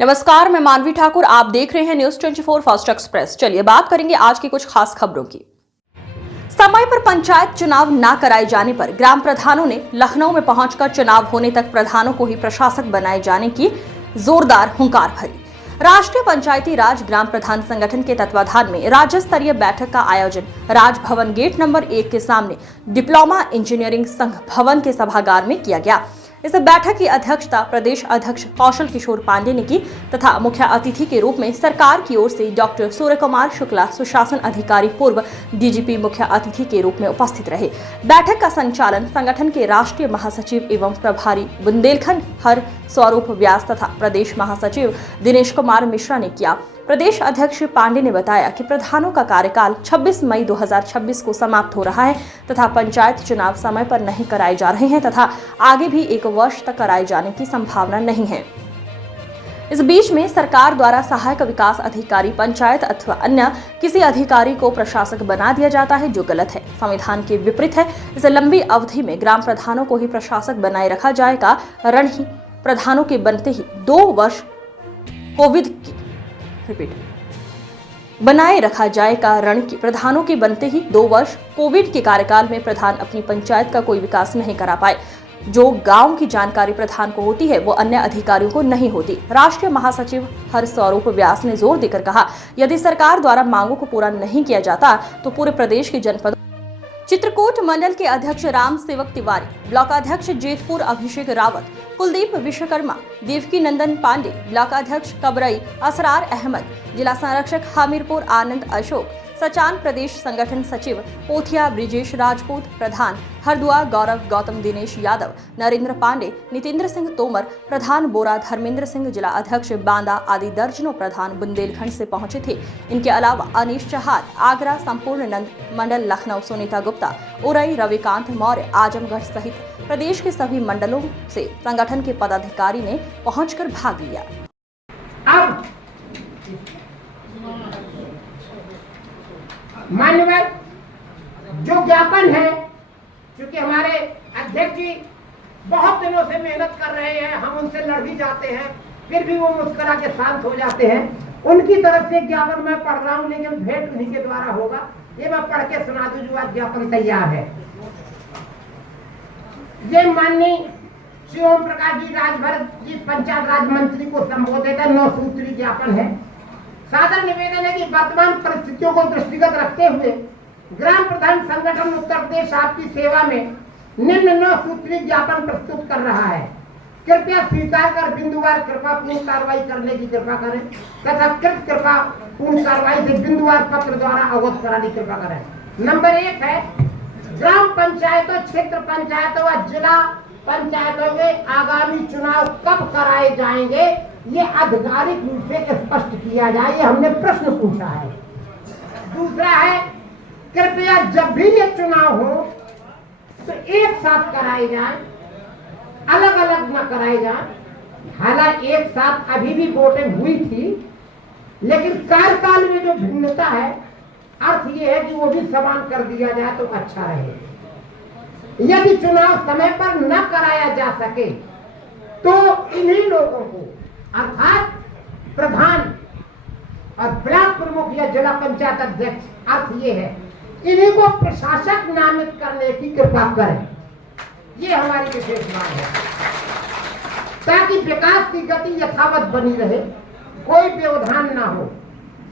नमस्कार, मैं मानवी ठाकुर। आप देख रहे हैं न्यूज 24 फास्ट एक्सप्रेस। चलिए बात करेंगे आज की कुछ खास खबरों की। समय पर पंचायत चुनाव न कराए जाने पर ग्राम प्रधानों ने लखनऊ में पहुंचकर चुनाव होने तक प्रधानों को ही प्रशासक बनाए जाने की जोरदार हुंकार भरी। राष्ट्रीय पंचायती राज ग्राम प्रधान संगठन के तत्वाधान में राज्य स्तरीय बैठक का आयोजन राजभवन गेट नंबर 1 के सामने डिप्लोमा इंजीनियरिंग संघ भवन के सभागार में किया गया। इस बैठक की अध्यक्षता प्रदेश अध्यक्ष कौशल किशोर पांडे ने की तथा मुख्य अतिथि के रूप में सरकार की ओर से डॉक्टर सूर्य कुमार शुक्ला, सुशासन अधिकारी पूर्व डीजीपी, मुख्य अतिथि के रूप में उपस्थित रहे। बैठक का संचालन संगठन के राष्ट्रीय महासचिव एवं प्रभारी बुंदेलखंड हर स्वरूप व्यास तथा प्रदेश महासचिव दिनेश कुमार मिश्रा ने किया। प्रदेश अध्यक्ष पांडे ने बताया कि प्रधानों का कार्यकाल 26 मई 2026 को समाप्त हो रहा है तथा पंचायत चुनाव समय पर नहीं कराए जा रहे हैं तथा आगे भी 1 वर्ष तक कराए जाने की संभावना नहीं है। इस बीच में सरकार द्वारा सहायक विकास अधिकारी, पंचायत अथवा अन्य किसी अधिकारी को प्रशासक बना दिया जाता है, जो गलत है, संविधान के विपरीत है। इस लंबी अवधि में ग्राम प्रधानों को ही प्रशासक बनाए रखा जाएगा। रण ही प्रधानों के बनते ही 2 वर्ष बनाए रखा जाएगा। रण की प्रधानों के बनते ही 2 वर्ष कोविड के कार्यकाल में प्रधान अपनी पंचायत का कोई विकास नहीं करा पाए। जो गांव की जानकारी प्रधान को होती है वो अन्य अधिकारियों को नहीं होती। राष्ट्रीय महासचिव हर स्वरूप व्यास ने जोर देकर कहा, यदि सरकार द्वारा मांगों को पूरा नहीं किया जाता तो पूरे प्रदेश के जनपद चित्रकूट मंडल के अध्यक्ष राम सेवक तिवारी, ब्लॉक अध्यक्ष जेतपुर अभिषेक रावत, कुलदीप विश्वकर्मा, देवकी नंदन पांडे, ब्लॉक अध्यक्ष कबरई असरार अहमद, जिला संरक्षक हमीरपुर आनंद अशोक, सचान प्रदेश संगठन सचिव पोथिया ब्रिजेश राजपूत, प्रधान हरदुआ गौरव गौतम, दिनेश यादव, नरेंद्र पांडे, नितेंद्र सिंह तोमर, प्रधान बोरा धर्मेंद्र सिंह, जिला अध्यक्ष बांदा आदि दर्जनों प्रधान बुंदेलखंड से पहुंचे थे। इनके अलावा अनीश चहार, आगरा, संपूर्ण नंद मंडल, लखनऊ सुनीता गुप्ता, उरई रविकांत मौर्य, आजमगढ़ सहित प्रदेश के सभी मंडलों से संगठन के पदाधिकारी ने पहुंचकर भाग लिया। अब मान्यवर जो ज्ञापन है, क्योंकि हमारे अध्यक्ष जी बहुत दिनों से मेहनत कर रहे हैं, हम उनसे लड़ भी जाते हैं, फिर भी वो मुस्कुरा के शांत हो जाते हैं। उनकी तरफ से ज्ञापन मैं पढ़ रहा हूँ, लेकिन भेंट उन्हीं के द्वारा होगा। ये मैं पढ़ के सुना दूं जो आज ज्ञापन तैयार है। ये माननीय श्री ओम प्रकाश जी राजभर जी पंचायत राज मंत्री को संबोधित है, 9 सूत्री ज्ञापन है। सादर निवेदन है कि वर्तमान परिस्थितियों को दृष्टिगत रखते हुए ग्राम प्रधान संगठन उत्तर प्रदेश आपकी सेवा में निम्न 9 सूत्री ज्ञापन प्रस्तुत कर रहा है। कृपया स्वीकार कर बिंदुवार कृपा पूर्ण कार्रवाई करने की कृपा करें तथा कृत कृपा पूर्ण कार्रवाई से बिंदुवार पत्र द्वारा अवगत कराने की कृपा करें। नंबर 1 है, ग्राम पंचायतों, क्षेत्र पंचायतों व जिला पंचायतों में आगामी चुनाव कब कराए जाएंगे, ये आधिकारिक रूप से स्पष्ट किया जाए। ये हमने प्रश्न पूछा है। दूसरा है, कृपया जब भी ये चुनाव हो तो एक साथ कराए जाए, अलग अलग न कराए जाए। हालांकि एक साथ अभी भी वोटिंग हुई थी, लेकिन कार्यकाल में जो भिन्नता है, अर्थ ये है कि वो भी समान कर दिया जाए तो अच्छा रहे। यदि चुनाव समय पर न कराया जा सके तो इन्हीं लोगों को, अर्थात प्रधान और ब्लॉक प्रमुख या जिला पंचायत अध्यक्ष, अर्थ ये है, इन्हीं को प्रशासक नामित करने की कृपा करें। ये हमारी विशेष मांग है, ताकि विकास की गति यथावत बनी रहे, कोई व्यवधान ना हो।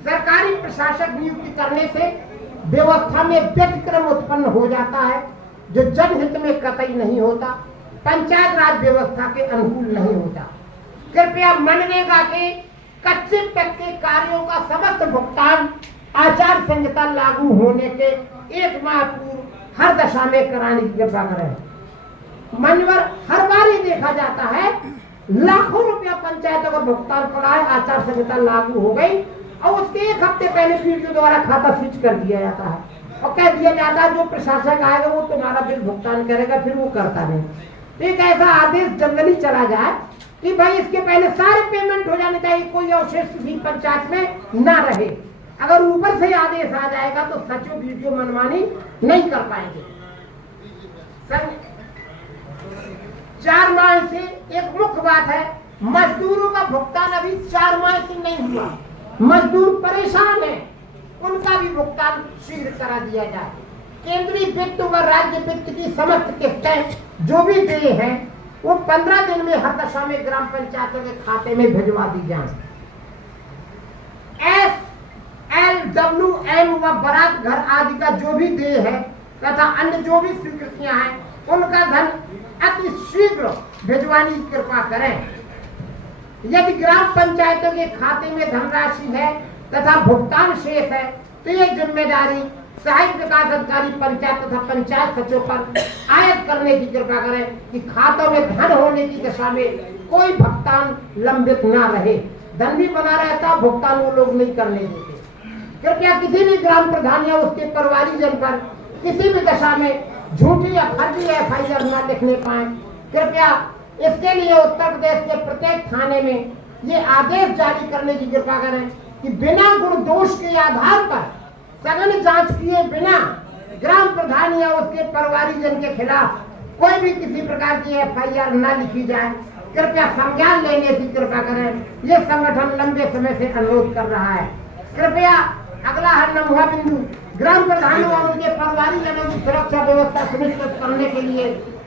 सरकारी प्रशासक नियुक्ति करने से व्यवस्था में व्यतिक्रम उत्पन्न हो जाता है, जो जनहित में कतई नहीं होता, पंचायत राज व्यवस्था के अनुकूल नहीं होता। कृपया मनरेगा के कच्चे पक्के कार्यों का समस्त भुगतान आचार संहिता लागू होने के 1 माह पूर्व हर दशा में कराने की कृपा करें। मान्यवर, हर बार ये देखा जाता है लाखों रुपया पंचायतों का भुगतान पड़ा है, आचार संहिता लागू हो गई और उसके 1 हफ्ते पहले पीडीओ द्वारा खाता स्विच कर दिया जाता है और कह दिया जाता है जो प्रशासक आएगा वो तुम्हारा बिल भुगतान करेगा, फिर वो करता नहीं। एक ऐसा आदेश जनरली चला जाए कि भाई इसके पहले सारे पेमेंट हो जाने चाहिए, कोई अवशेष किसी पंचायत में ना रहे। अगर ऊपर से आदेश आ जाएगा तो सचिव वीडियो मनमानी नहीं कर पाएंगे। 4 माह से एक मुख्य बात है, मजदूरों का भुगतान अभी 4 माह से नहीं हुआ, मजदूर परेशान है, उनका भी भुगतान शीघ्र करा दिया जाए। केंद्रीय वित्त व राज्य वित्त की समस्त किस्तें जो भी देय हैं वो 15 दिन में हर दशा में ग्राम पंचायतों के खाते में भिजवा दी जाए। SLWM व बारात घर आदि का जो भी देय है तथा अन्य जो भी स्वीकृतियां हैं उनका धन अति शीघ्र भिजवाने की कृपा करें। यदि ग्राम पंचायतों के खाते में धनराशि है तथा भुगतान शेष है तो ये जिम्मेदारी सहायक विकास अधिकारी पंचायत तथा पंचायत सचिव पर आयत करने की कृपा करें कि खातों में धन होने की दशा में कोई भुगतान लंबित ना रहे। धन भी बना रहता, भुगतान वो लोग नहीं करने देते। कृपया किसी भी ग्राम प्रधान या उसके परिवारीजन पर किसी भी दशा में झूठी या फर्जी FIR न लिखने पाए। कृपया इसके लिए उत्तर प्रदेश के प्रत्येक थाने में ये आदेश जारी करने की कृपा करें कि बिना गुण दोष के आधार पर सघन जांच किए बिना ग्राम प्रधान या उसके परिवारीजन के खिलाफ कोई भी किसी प्रकार की FIR न लिखी जाए। कृपया संज्ञान लेने की कृपा करें। ये संगठन लंबे समय से अनुरोध कर रहा है। कृपया अगला हर लम्हा बिंदु ग्राम प्रधानों और उनके परिवारीजनों की सुरक्षा व्यवस्था सुनिश्चित करने के लिए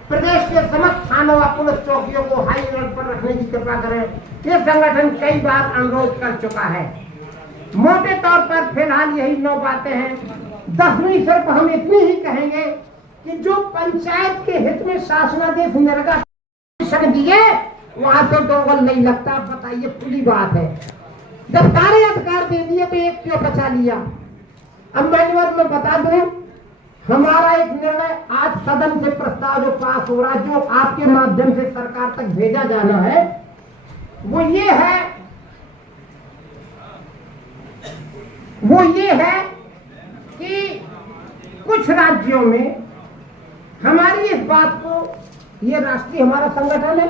प्रदेश के समस्त थानों व पुलिस चौकियों को हाई अलर्ट पर रखने की कृपा करें। ये संगठन कई बार अनुरोध कर चुका है। मोटे तौर पर फिलहाल यही 9 बातें हैं। 10वीं सिर्फ हम इतनी ही कहेंगे कि जो पंचायत के हित में शासनादेश निर्गत दिए वहां तो डोंगल नहीं लगता। बताइए, खुली बात है। जब सारे अधिकार दे दिए तो एक क्यों बचा लिया? अब मैं बता दूं, हमारा एक निर्णय आज सदन से प्रस्ताव जो पास हो रहा है, जो आपके माध्यम से सरकार तक भेजा जाना है, वो ये है कि कुछ राज्यों में हमारी इस बात को, ये राष्ट्रीय हमारा संगठन है,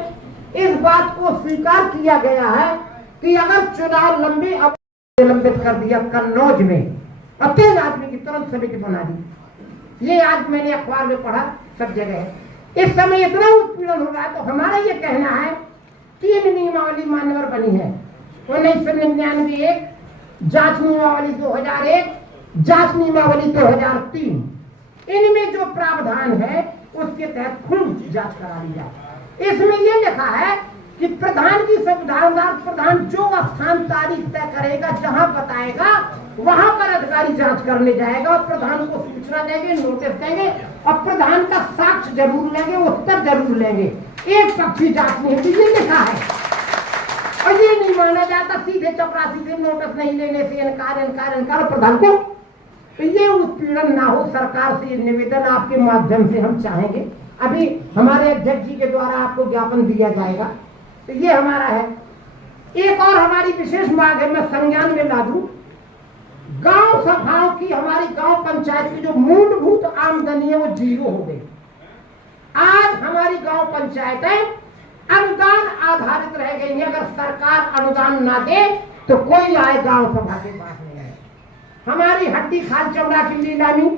इस बात को स्वीकार किया गया है कि अगर चुनाव लंबे अवधि निलंबित कर दिया कन्नौज में, अब 3 आदमी की तुरंत समिति बना दी। ये आज मैंने अखबार में पढ़ा, सब जगह है। इस समय इतना उत्पीड़न हो रहा है तो हमारा ये कहना है 3 नियमावली मान्यवर बनी है। 1999 एक, जांच नियमावली 2001, जांच नियमावली 2003। इनमें जो प्रावधान है उसके तहत खुद जांच करा ली जाए। इसमें यह लिखा है कि प्रधान की संविधानदार प्रधान जो स्थान तारीख तय करेगा, जहां बताएगा वहां पर अधिकारी जांच करने जाएगा और प्रधान को सूचना देंगे, नोटिस देंगे और प्रधान का साक्ष्य जरूर लेंगे, उत्तर जरूर लेंगे। एक पक्षी जांच नहीं होती, ये लिखा है। और ये नहीं माना जाता सीधे चपरासी से नोटिस नहीं लेने से इनकार प्रधान को। तो ये उत्पीड़न ना हो, सरकार से निवेदन आपके माध्यम से हम चाहेंगे। अभी हमारे अध्यक्ष जी के द्वारा आपको ज्ञापन दिया जाएगा। तो ये हमारा है। एक और हमारी विशेष मांग है, मैं संज्ञान में ला दूं, गांव सभाओं की, हमारी गांव पंचायत की जो मूलभूत आमदनी है वो 0 हो गई। आज हमारी गांव पंचायतें अनुदान आधारित रह गई है। अगर सरकार अनुदान ना दे तो कोई आए गांव सभा के पास नहीं आए। हमारी हड्डी खाल चमड़ा की नीलामी,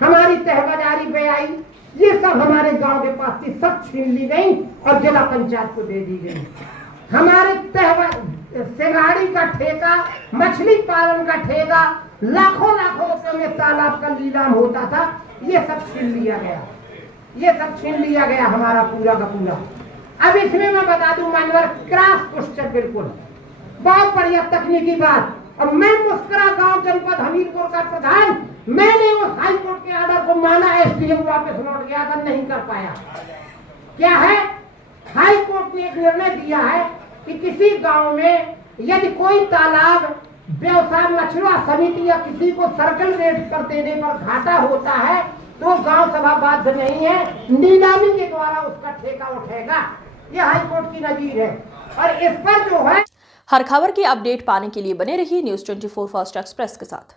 हमारी तहबाजारी बेआई, ये सब हमारे गांव के पास थी, सब छीन ली गई और जिला पंचायत को दे दी गई। हमारे सिंगाड़ी का ठेका, मछली पालन का ठेका, लाखों रुपए में तालाब का नीलाम होता था, ये सब छीन लिया गया। ये सब छीन लिया गया हमारा पूरा का पूरा। अब इसमें मैं बता दूं मान्यवर, क्रॉस क्वेश्चन, बिल्कुल बहुत बढ़िया तकनीकी बात। और मैं मुस्कुरा गांव जनपद हमीरपुर का प्रधान, मैंने उस हाई कोर्ट के ऑर्डर को माना, SDM वापस लौट गया था, नहीं कर पाया। क्या है, हाई कोर्ट ने एक निर्णय दिया है कि किसी गांव में यदि कोई तालाब व्यवसाय मछुआ समिति या किसी को सर्कल रेट पर देने पर घाटा होता है तो गांव सभा बाध्य नहीं है, नीलामी के द्वारा उसका ठेका उठेगा। यह हाई कोर्ट की नजीर है। और इस पर जो है, हर खबर की अपडेट पाने के लिए बने रहिए न्यूज़ 24 फास्ट एक्सप्रेस के साथ।